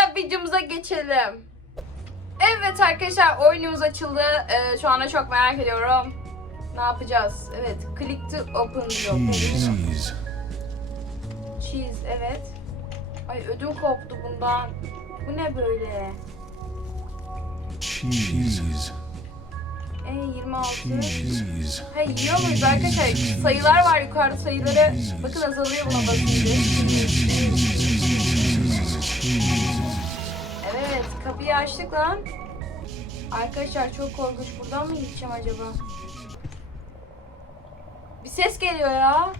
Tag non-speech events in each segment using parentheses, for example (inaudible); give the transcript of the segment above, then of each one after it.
beklemeden videomuza geçelim. Evet arkadaşlar oyunumuz açıldı. Ee, şu anda çok merak ediyorum. Ne yapacağız? Evet. Click to open. Cheese. Cheese evet. Ay ödüm koptu bundan. Bu ne böyle? Cheese. E 26. Cheese. Hey yiyor muyuz arkadaşlar? Sayılar var yukarıda sayıları. Bakın azalıyor buna basınca. Kapıyı açtık lan. Arkadaşlar çok korkunç. Buradan mı gideceğim acaba? Bir ses geliyor ya.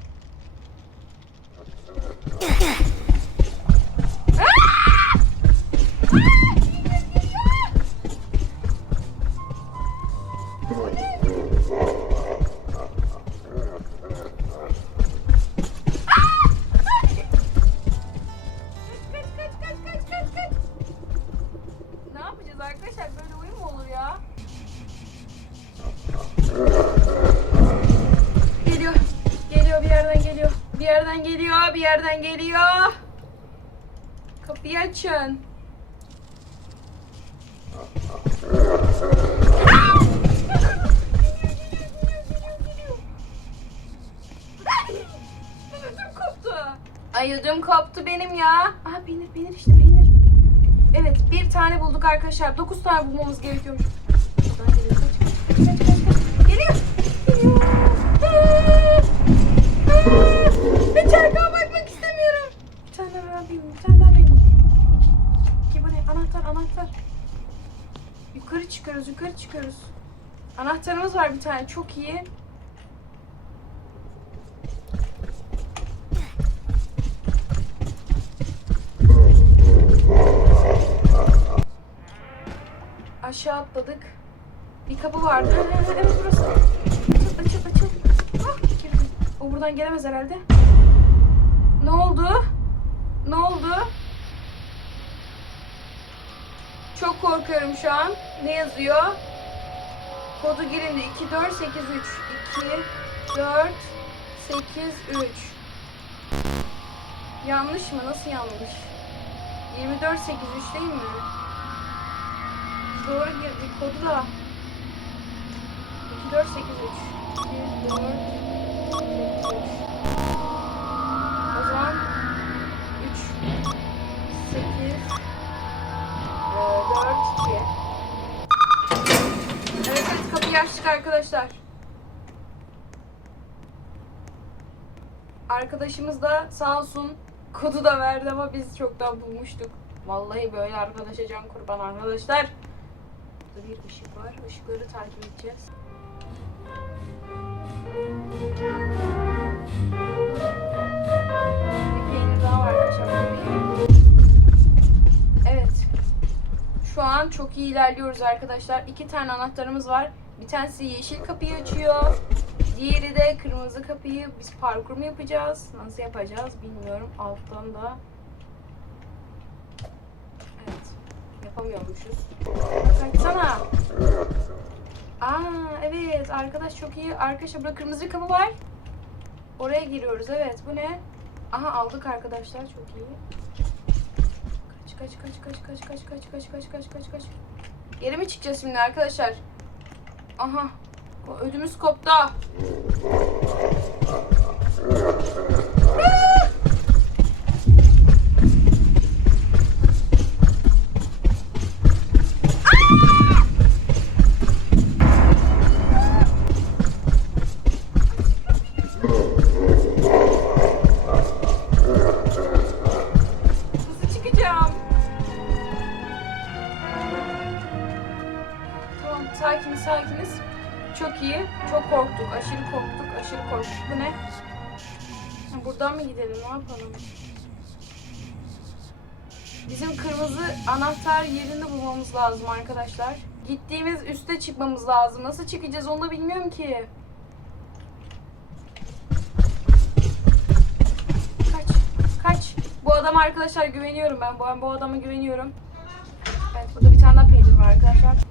Yerden geliyor. Bir yerden geliyor. Kapıyı açın. Ay ödüm koptu benim ya. Aha peynir peynir işte peynir. Evet bir tane bulduk arkadaşlar. Dokuz tane bulmamız gerekiyormuş. Buradan çıkıyoruz yukarı çıkıyoruz. Anahtarımız var bir tane çok iyi. Aşağı atladık. Bir kapı vardı. Evet burası. Açıl açıl açıl. Ah, girdim. O buradan gelemez herhalde. Ne oldu? Ne oldu? Çok korkuyorum şu an. Ne yazıyor? Kodu girindi. 2483 2 4 8 3 Yanlış mı? Nasıl yanlış? 2483 değil mi? Doğru girdik kodu da. 2 4 8 3 2 4 8 3 O zaman 3 4 2 Evet evet kapıyı açtık arkadaşlar. Arkadaşımız da sağ olsun kodu da verdi ama biz çoktan bulmuştuk. Vallahi böyle arkadaşa can kurban arkadaşlar. Burada bir ışık var. Işıkları takip edeceğiz. An çok iyi ilerliyoruz arkadaşlar. İki tane anahtarımız var. Bir tanesi yeşil kapıyı açıyor. Diğeri de kırmızı kapıyı. Biz parkur mu yapacağız? Nasıl yapacağız bilmiyorum. Alttan da Evet. Yapamıyormuşuz. Kaçsana. Aa evet arkadaş çok iyi. Arkadaşlar burada kırmızı kapı var. Oraya giriyoruz evet. Bu ne? Aha aldık arkadaşlar çok iyi. Kaç kaç kaç kaç kaç kaç kaç kaç kaç kaç kaç. Geri mi çıkacağız şimdi arkadaşlar? Aha. Ödümüz koptu. Çok iyi. Çok korktuk. Aşırı korktuk. Aşırı korktuk. Bu ne? Buradan mı gidelim? Ne yapalım? Bizim kırmızı anahtar yerini bulmamız lazım arkadaşlar. Gittiğimiz üste çıkmamız lazım. Nasıl çıkacağız onu da bilmiyorum ki. Kaç. Kaç. Bu adama arkadaşlar güveniyorum ben. Ben bu adama güveniyorum. Evet burada bir tane daha peynir var arkadaşlar.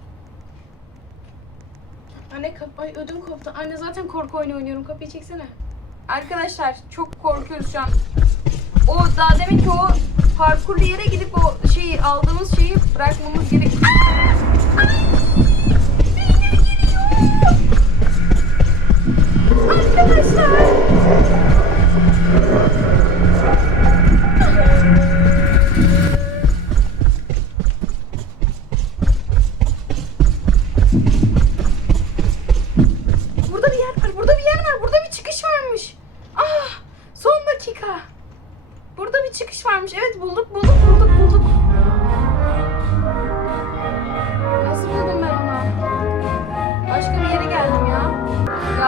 Anne kap ay ödüm koptu. Anne zaten korku oyunu oynuyorum. Kapıyı çeksene. Arkadaşlar çok korkuyoruz şu an. O daha demin ki o parkurlu yere gidip o şeyi aldığımız şeyi bırakmamız gerek.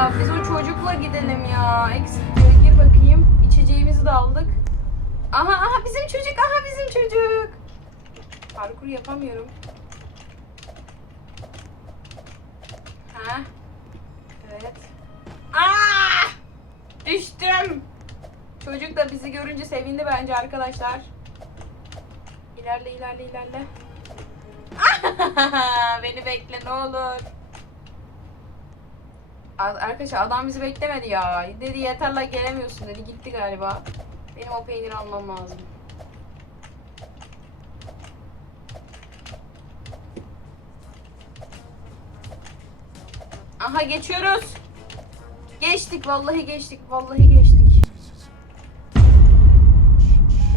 Biz o çocukla gidelim ya. Gir bakayım. İçeceğimizi de aldık. Aha aha bizim çocuk. Aha bizim çocuk. Parkur yapamıyorum. Ha? Evet. Aa! Düştüm. Çocuk da bizi görünce sevindi bence arkadaşlar. İlerle ilerle ilerle. (laughs) Beni bekle ne olur. Arkadaşlar adam bizi beklemedi ya. Dedi yeter la gelemiyorsun dedi. Gitti galiba. Benim o peyniri almam lazım. Aha geçiyoruz. Geçtik vallahi geçtik vallahi geçtik.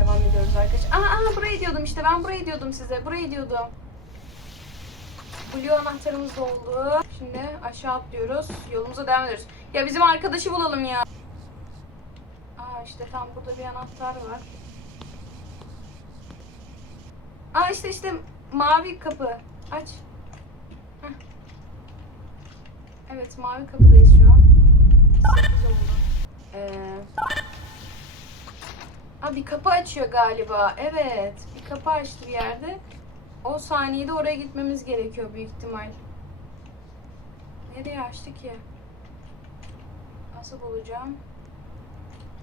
Devam ediyoruz arkadaşlar. Aha, aha burayı diyordum işte ben burayı diyordum size. Burayı diyordum. Blue anahtarımız oldu. Şimdi aşağı atlıyoruz. Yolumuza devam ediyoruz. Ya bizim arkadaşı bulalım ya. Aa işte tam burada bir anahtar var. Aa işte işte mavi kapı. Aç. Heh. Evet mavi kapıdayız şu an. 8 oldu. Ee... Aa, bir kapı açıyor galiba. Evet. Bir kapı açtı bir yerde. O saniyede oraya gitmemiz gerekiyor büyük ihtimal. Nereye açtı ki? Nasıl bulacağım?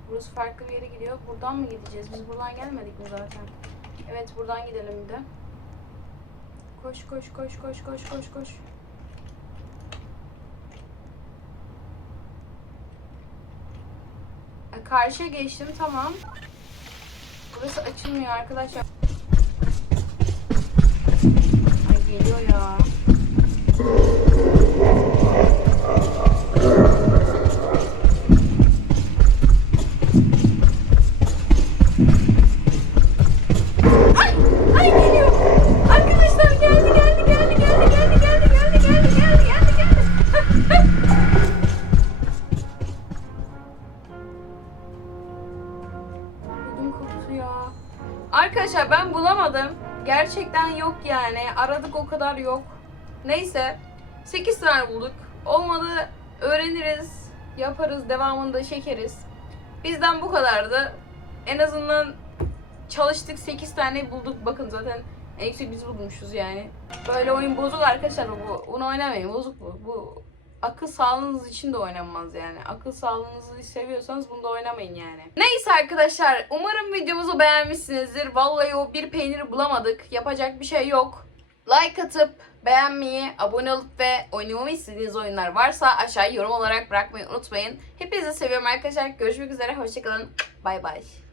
Burası farklı bir yere gidiyor. Buradan mı gideceğiz? Biz buradan gelmedik mi zaten? Evet buradan gidelim de. Koş koş koş koş koş koş koş. E, Karşıya geçtim tamam. Burası açılmıyor arkadaşlar. Koptu ya. Arkadaşlar ben bulamadım. Gerçekten yok yani. Aradık o kadar yok. Neyse. 8 tane bulduk. Olmadı öğreniriz. Yaparız. Devamında çekeriz. Bizden bu kadardı. En azından çalıştık 8 tane bulduk. Bakın zaten en yüksek biz bulmuşuz yani. Böyle oyun bozuk arkadaşlar bu. Bunu oynamayın. Bozuk bu. Bu akıl sağlığınız için de oynanmaz yani. Akıl sağlığınızı seviyorsanız bunu da oynamayın yani. Neyse arkadaşlar umarım videomuzu beğenmişsinizdir. Vallahi o bir peyniri bulamadık. Yapacak bir şey yok. Like atıp beğenmeyi, abone olup ve oynamamı istediğiniz oyunlar varsa aşağıya yorum olarak bırakmayı unutmayın. Hepinizi seviyorum arkadaşlar. Görüşmek üzere. Hoşçakalın. Bay bay.